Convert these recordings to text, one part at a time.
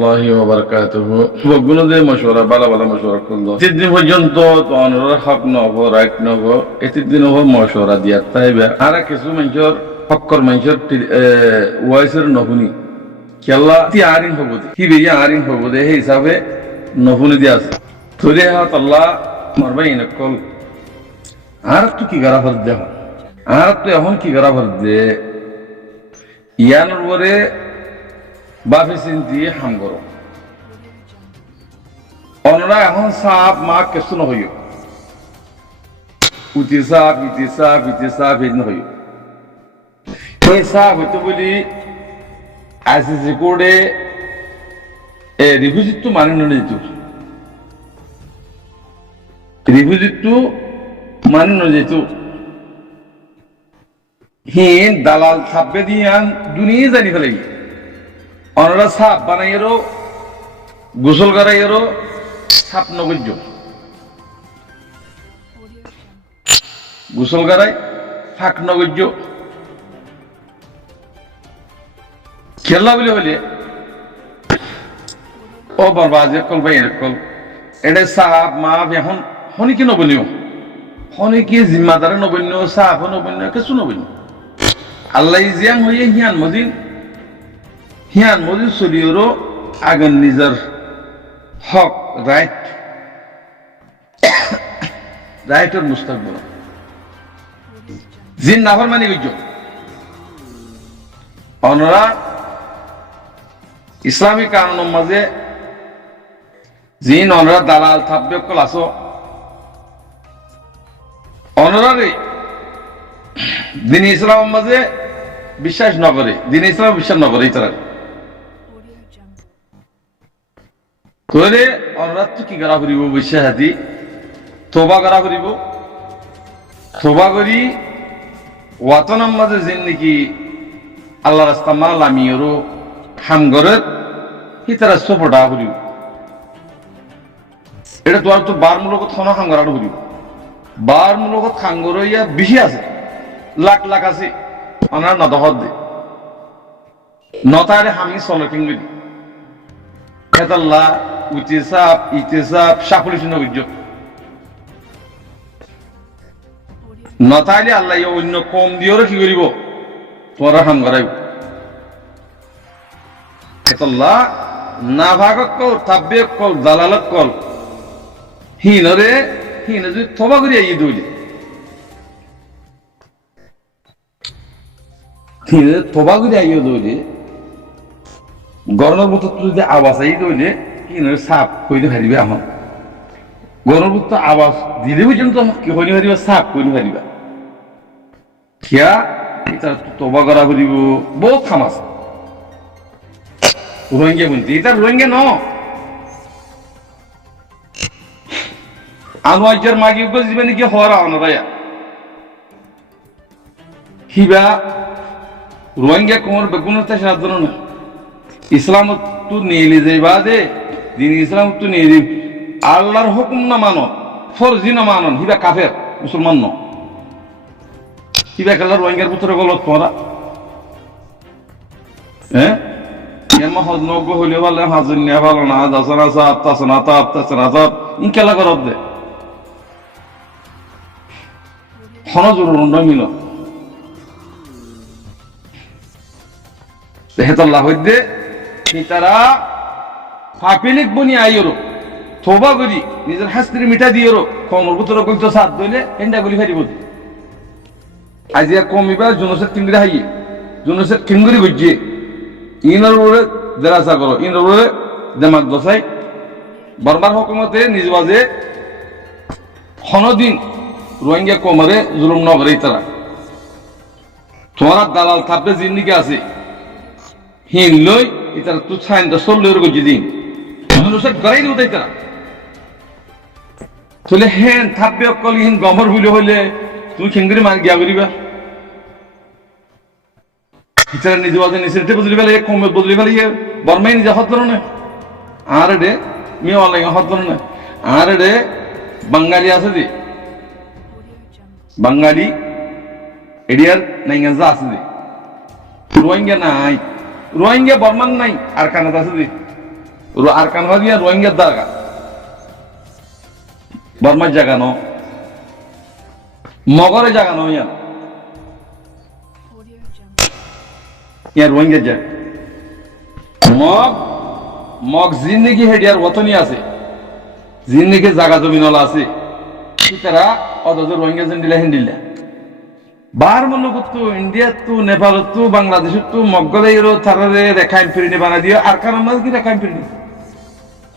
রহমতুল্লাহি ওয়া বারাকাতুহু। বগুলো যে মশওয়ারা বালা বালা মশওয়ারা করলো এতদিন পর্যন্ত তো অনরা হক নব রাইট নব এতদিন ও মশওয়ারা দিয়া তাইবা আর কিছু মানুষের হক্কর মানুষের ওয়াইসের নহুনি কেল্লা তি আরিন হবো কি বেরিয়া আরিন হবো দে এই হিসাবে নহুনি দিয়া আছে তোরে হাত আল্লাহ মারবাই নকল আর তো কি গারা ফর দে আর তো এখন কি গারা ফর দে ইয়ানোর পরে বাফে চিন্তি হাম করো অনরা এখন সাপ মা কেসু নহইও উতি সাপ ইতি সাপ ইতি সাপ এই নহইও এই সাপ হইতে বলি আইসিসি কোডে রিভিউজিটটো মানি নলিতো রিভিউজিটটো মানি নলিতো হিন দালাল থাপবে দিয়ান দুনিয়া জানি ফেলাই অনরা সাপ বানাইয়েরও গোসল করাইয়েরও সাপ নগর্য গোসল করাই ফাঁক নগর্য খেলা বলে হলে ও বরবাদ কল ভাই কল এটা সাপ মাপ এখন হনি কি নবনীয় হনি কি জিম্মাদারে নবন্য সাপ নবন্য কিছু নবন্য আল্লাহ জিয়াং হইয়ে হিয়ান মদিন চলিয়েরও আগের নিজের হক রাইটের মুস্তাকবল জিন নাফর মানি গজ্য অনরা ইসলামী কানুনের মাঝে জিন অনরা দালাল থাকবে কল আসো অনরারে দিন ইসলামের মাঝে বিশ্বাস নকরে দিন ইসলাম বিশ্বাস নকরে এই তারা তোরে অনরাত কি করা করিব বিশ্বাস হাতি তোবা করা করিব তোবা করি ওয়াতনার মাঝে যেন নাকি আল্লাহ রাস্তা মাল আমি ওরও হাম করে সি তারা সপটা করিব এটা তোমার তো বার মূলক থানা হাম করা করিব বার মূলক খাঙ্গর ইয়া বেশি আছে লাখ লাখ আছে অনার নদহদ দে নতারে হামি চলো কিংবি খেতাল্লাহ উতিসাপ ইতিসাপ সাফলিশ নগর্য নতাইলে আল্লাহ অন্য কম দিয়েও কি করিব তোরা হাম করাইব খেতাল্লাহ না ভাগক কল তাব্বে কল দালালত কল হিনরে যদি থবা করিয়া ই দইলে থবা করিয়া ইয়ে দইলে গরমের মতো যদি আওয়াজ আই দইলে হিনরে সাপ কইতে পারিবে আমার গরমের মতো আওয়াজ দিলে পর্যন্ত কি হইনি পারিবা সাপ কইতে পারিবা কিয়া এটা তবা করা করিব বহুত খাম আছে রোহিঙ্গা বলতে এটা রোহিঙ্গা ন আনোয়ার মাগি জীবনে কি হওয়ার অনরায়া হিবা রোহিঙ্গা কোমর বেগুনতে সাধারণ না ইসলাম তো নিয়ে যাইবা দে দিন ইসলাম তো নিয়ে দিন আল্লাহর হুকুম না মানো ফরজি না মানন হিবা কাফের মুসলমান ন হিবা কাল্লা রোহিঙ্গার পুত্র গলত তোরা হ্যাঁ এমা হজ নগ্য হইলে বলে হাজুন নিয়ে ভালো না দাসনা সাপ তাসনা তাপ তাসনা তাপ ইন খেলা করব দে হনজুর মিল হেতাল্লাহ হইতে তারা ফাপিলিক বনি আইরো থোবা করি নিজের হাস্তির মিঠা দিয়েরো কমর ভিতর কইতো সাত দইলে এন্ডা গুলি ফারিব আজিয়া কমিবা জনসেট কিংগরি হাইয়ে জনসেট কিংগরি গজ্জে ইনর ওরে দেরাসা করো ইনর ওরে দেমাগ দসাই বারবার হুকুমতে নিজ বাজে হনদিন রোহিঙ্গা কোমরে জুলুম নগরে তারা তোমার দালাল থাপে জিন্দিগি আছে হিন লই ইতার তু ছাইন দা সল্লের গজি দিন জনসেট গরাই দিও তারা তোলে হেন থাপবে অকল হিন গমর হইলে হইলে তুমি খিঙ্গরি মার গিয়া করিবা ইতারা নিজ বাজে নিসেতে বদলি ফেলে কমে বদলি ফেলে বর্মাই নিজে হত না আর রে মি অনলাইন হত না আর রে বাঙালি আছে দি বাঙালি এরিয়ার নাইঙ্গা আছে দি রোহিঙ্গা নাই রোহিঙ্গা বর্মান নাই আর কানাডা আছে দি আরকান হাদিয়া রোহিঙ্গার জায়গা বর্মার জায়গা ন মগরের জায়গা ন ইয়ার রোহিঙ্গার জায়গা মগ মগ জিন্দিগি হেডিয়ার ওতনি আছে জিন্দিগি জায়গা জমিনলা আছে তারা অথচ রোহিঙ্গা জেন্ডিলা হিন্দিলা বার মূল্য ইন্ডিয়া তো নেপাল তো বাংলাদেশ তো মগলে থারে রেখাইন ফিরিনি বানাই দিয়ে আর কারণ মাঝে কি রেখাইন ফিরিনি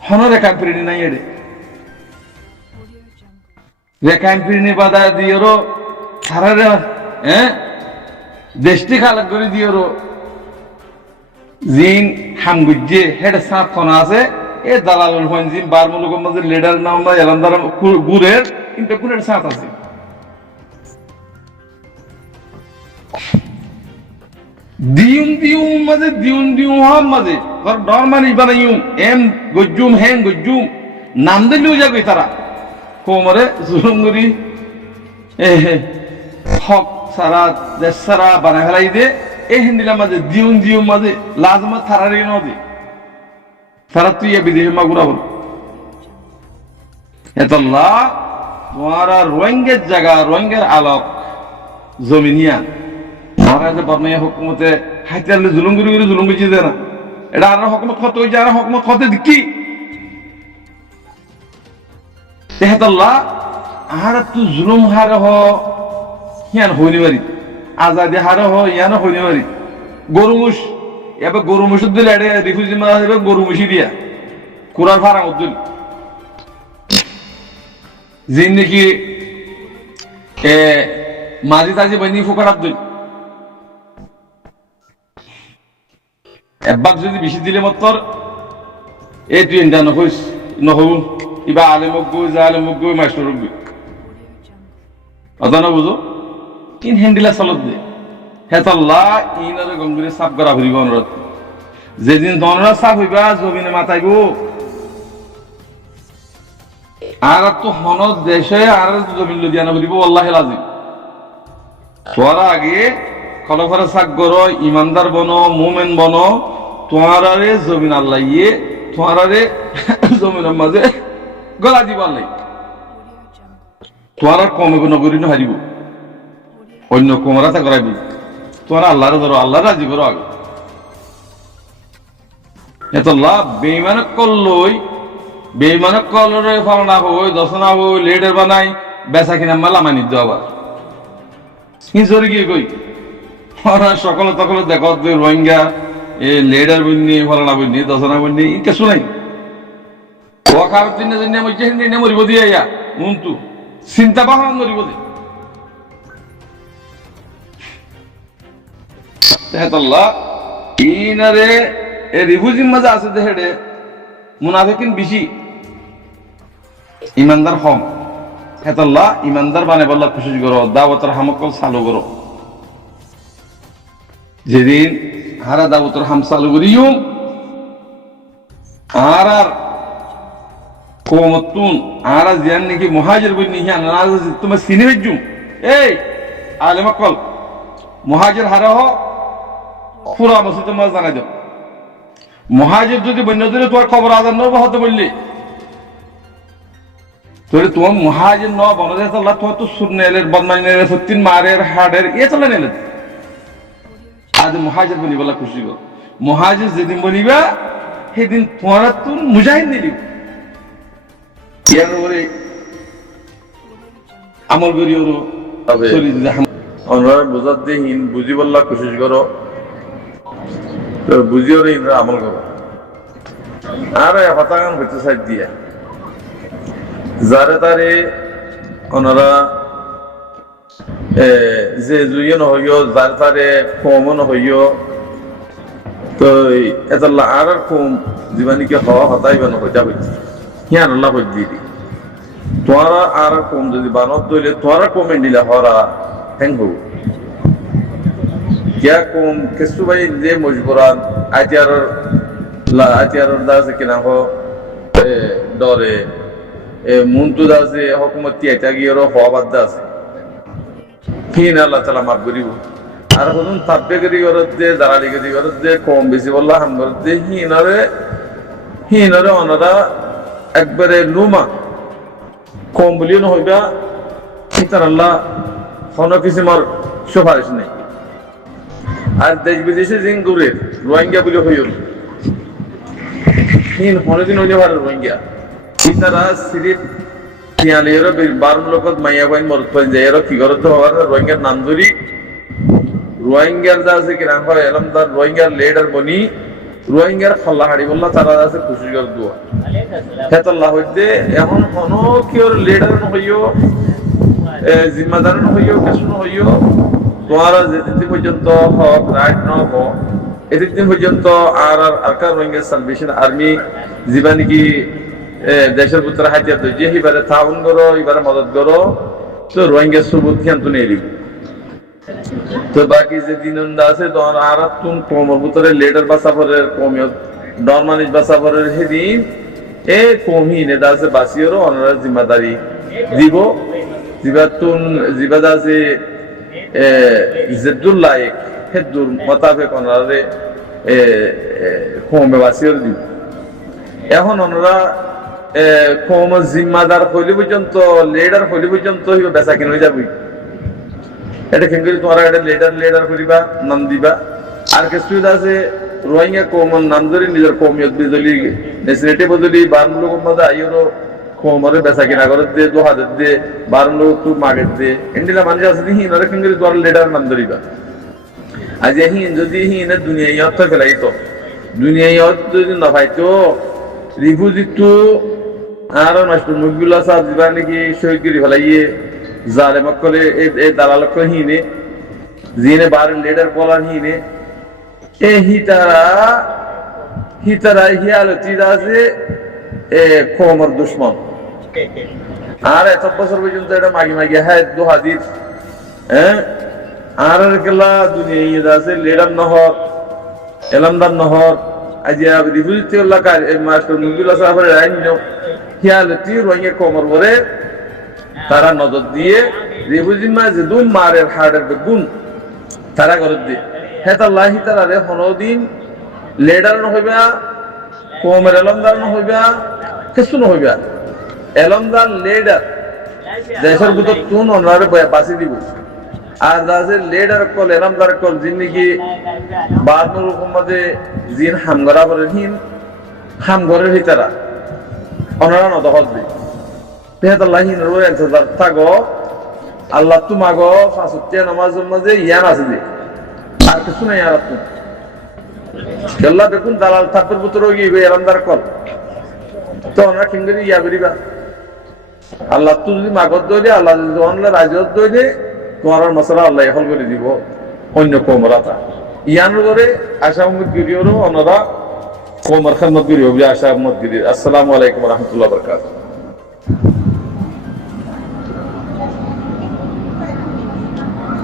হন রেখাইন ফিরিনি নাই এডে রেখাইন ফিরিনি বাধা দিয়ে থারে দেশটি খালাক করে দিয়ে জিন হামগুজে হেড সাত খনা আছে এ দালালুল জিন বার মূল্য মাঝে লিডার নাম না এলান্দার গুরের কিন্তু গুরের সাত আছে দিউম মাঝে দিউম হাম মাঝে ঘর ডরমানি বানাইম এম গজ্জুম হেং গজ্জুম নাম দিলেও যাবে তারা কোমরে জুলুমগুরি হক সারা দেশ সারা বানাই ফেলাই দে এই হিন্দিলা মাঝে দিউম মাঝে লাজমা থারারে ন দে তারা তুই বিদেশে মাগুরা বল এতল্লাহ তোমারা রোহিঙ্গের জায়গা রোহিঙ্গের আলোক জমিনিয়া মহারাজা বর্মাইয়া হুকুমতে হাইতারলে জুলুম করে জুলুম বুঝিয়ে দেয় না এটা আর হকুমত কত হয়েছে আর হকুমত কত দিকি তেহাতাল্লাহ আর তুই জুলুম হার হ ইয়ান হইনি বাড়ি আজাদি হার হ ইয়ান হইনি বাড়ি গরুমুষ এবার গরুমুষ দিলে এড়ে রিফিউজি মারা যাবে গরুমুষি দিয়া কুরার ফারাং উদ্দিন যিনি নাকি মাঝি তাজি বানি ফুকার আব্দুল একবার যদি বেশি দিলে মতর এই তুই ইন্ডিয়া নহইস নহু ইবা আলেমক গই যা আলেমক গই মাস্টার গই অজানা বুঝো ইন হ্যান্ডিলা চলত দে হেতাল্লাহ ইনারে গঙ্গুরে সাফ করা হইব অনুরোধ যেদিন দনরা সাফ হইবা জমিনে মাথাইব আর তো হনদ দেশে আর জমিন লদিয়ানা বলিব আল্লাহ লাজিম তোরা আগে খলফরে সাক গর ইমানদার বনো মুমেন বনো তোমারে জমিন আল্লাহ ইয়ে তোমারে জমিনের মাঝে গলা দিব আল্লাহ তোমার কমে নগরী হারিব অন্য কোমরাতে করাইব তোমার আল্লাহরে ধরো আল্লাহ রাজি করো আগে এত লাভ বেইমানক করলই বেইমানক কলরে ফলনা হই দশনা হই লেডের বানাই বেচা কিনা মালা মানি দিও আবার হিজরে গিয়ে কই সকলে তকলে দেখো রোহিঙ্গা এ লেডার বন্যি ফলনা বন্যি দশনা বন্যি কিছু নাই ও খাবার চিনে জন্য মরিব দিয়ে ইয়া মন্তু চিন্তা ভাবনা মরিব দিয়ে তেহাতাল্লাহ ইনারে এ রিফিউজির মাঝে আছে দেহেডে মুনাফিকিন বেশি ইমানদার কম হেতাল্লাহ ইমানদার বানে বল্লা খুশি করো দাওয়াতের হামকল চালু করো যেদিন হারা দাওয়াতের হাম চালু করিও আর আর কোমতুন আর জিয়ান নাকি মুহাজির বই নিহিয়া নাজ তোমার সিনে বেজুম এই আলেমকল মুহাজির হারা হ পুরা মসজিদ মাঝ জানাই দাও মুহাজির যদি বন্য দিলে তোমার খবর আদান নব হতে বললি তোরে তোমার মুহাজির ন বনদে আল্লাহ তোমার তো সুর নেলের বদমাই নেলের সত্যিন মারের হাড়ের এ চলে নেলে আজ মুহাজির বলি বলা খুশি গো মুহাজির যেদিন বলিবা সেদিন তোমার তো মুজাহিদ নিলি ইয়ার ওরে আমল করি ওরো চলি আমরা বুঝাত দিয়ে হিন বুঝি বললা খুশি করো বুঝিও রে ইন্দ্র আমল করো আর হতাগান হইতে সাইড দিয়ে যারে তারে ওনারা যে জুইও নহইও যারে তারে কমও নহইও তো এতাল্লা আর কম জীবানীকে হওয়া হতাইবা নহইতা হইছে হিয়ান আল্লাহ হই দিদি তোরা আর কম যদি বানত দইলে তোরা কমে দিলে হরা হ্যাং হব क्या कौम किसु भाई जे मजबूरान आतियार दास किना हो डरे मुंतु दास हुकूमत की आतियागिरो फवाद दास फिन अल्लाह ताला माफ करिबो আর কোন তাব্বেগরি করতে দালালি করি করতে কম বেশি বললা হাম করতে হিনারে হিনরে ওনারা একবারে লুমা কম বলিও নহইবা ইতার আল্লাহ কোনো কিসিমর সুপারিশ নেই। আর দেশ বিদেশে জিন দূরে রোহিঙ্গা বলে হইল হিন কোনোদিন হইলে পারে রোহিঙ্গা ইতারা সিরিপ তিয়ালিয়েরও বারণ লোকত মাইয়া বাইন মরত পাই যায় এরও কি করতে হওয়ার রোহিঙ্গার নাম ধরি রোহিঙ্গার যা আছে কিরাম হয় এলাম তার রোহিঙ্গার লেডার বনি রোহিঙ্গার খল্লা হাড়ি বললা তারা আছে খুশি কর দোয়া হেতাল্লাহ হইতে এখন কোনো কেউ লেডার নহইও জিম্মাদার নহইও কিছু নহইও তোমার যেদিন পর্যন্ত হক রাইট নহব এদিন পর্যন্ত আর আরকার রোহিঙ্গা সালভেশন আর্মি যিবা নাকি দেশের ভিতরে হাতিয়ার যে এবারে তাউন করো এবারে মদত করো তো রোহিঙ্গা সবুত খেয়ান্ত নেই দিব তো বাকি যে দিন আছে তোমার আর তুন কমর ভিতরে লেডার বাসাফরের কমিয়ত ডন মানুষ বাসাফরের সেদিন এ কমহি নেতা আছে বাসিওরও ওনারা জিম্মাদারি দিব জিবাতুন জিবাদা আছে জেদুল লায়েক হেদুর মোতাবেক ওনারে কমে বাসিওর দিব এখন ওনারা কম জিম্মাদার হইলে পর্যন্ত লেডার হইলে পর্যন্ত বেচা কিনে হয়ে যাবে এটা কেন করে তোমরা এটা লেডার করিবা নাম দিবা আর কিছু আছে রোহিঙ্গা কমন নাম ধরে নিজের কমিয়ত বিজলি নেসিনেটি বদলি বারণ লোক মধ্যে আইরো কমরে বেচা কিনা করে দে 2000 দে বারণ লোক তুই মাগে দে ইন্ডিয়া মানুষ আছে হিন আর কেন করে তোমরা লেডার নাম ধরিবা আজ হিন যদি হিন দুনিয়ায় অর্থ ফেলাইতো দুনিয়ায় অর্থ যদি না পাইতো রিফিউজি তো আর নষ্ট মুখগুলা সাহেব দিবা নাকি শহীদ করে ফেলাইয়ে জালেমক করে এই দালালক হিনে জিনে বার লিডার বলার হিনে এ হিতারা হিয়ালতি আছে কমর দুশ্মন আর এত বছর পর্যন্ত এটা মাগি হ্যাঁ দোহাদির হ্যাঁ আর কেলা দুনিয়া আছে লিডার নহর এলামদার নহর আজ রিফিউজি এলাকার মাস্টার মুখগুলা সাহেবের আইন হিয়ালতি রোহিঙ্গা কমর বলে তারা নজর দিয়ে রিফিউজিমা যেদুম মারের হাড়ের বেগুন তারা করে দিয়ে হেতাল্লাহি তারারে হনদিন লেডার নহইবা কমের এলমদার নহইবা কিছু নহইবা এলমদার লেডার দেশের ভিতর তুন ওনারে বাঁচি দিব আর দাসের লেডার কল এলমদার কল যিনি নাকি বাদনুর হুকুমতে জিন হামগরা করেন হিন হামগরের হিতারা ওনারা নদহত দিই আল্লাহ তোমাগো ফাঁসুটিয়া নামাজের মাঝে ইয়ান আছে যে আর কিছু নাই আর আল্লাহ দেখুন দালাল থাপের ভিতরে গিয়ে এলামদার কল তো আমরা কিংগরি ইয়া বেরিবা আল্লাহ তো যদি মাগত দইলে আল্লাহ যদি অনলে রাজত দইলে তোমার মশলা আল্লাহ হল করে দিব অন্য কোমরাতা ইয়ান করে আশা উম্মত গিরিওরও ওনারা কোমর খান মত গিরিও আশা উম্মত গিরি। আসসালামু আলাইকুম ওয়া রাহমাতুল্লাহি ওয়া বারাকাতুহু।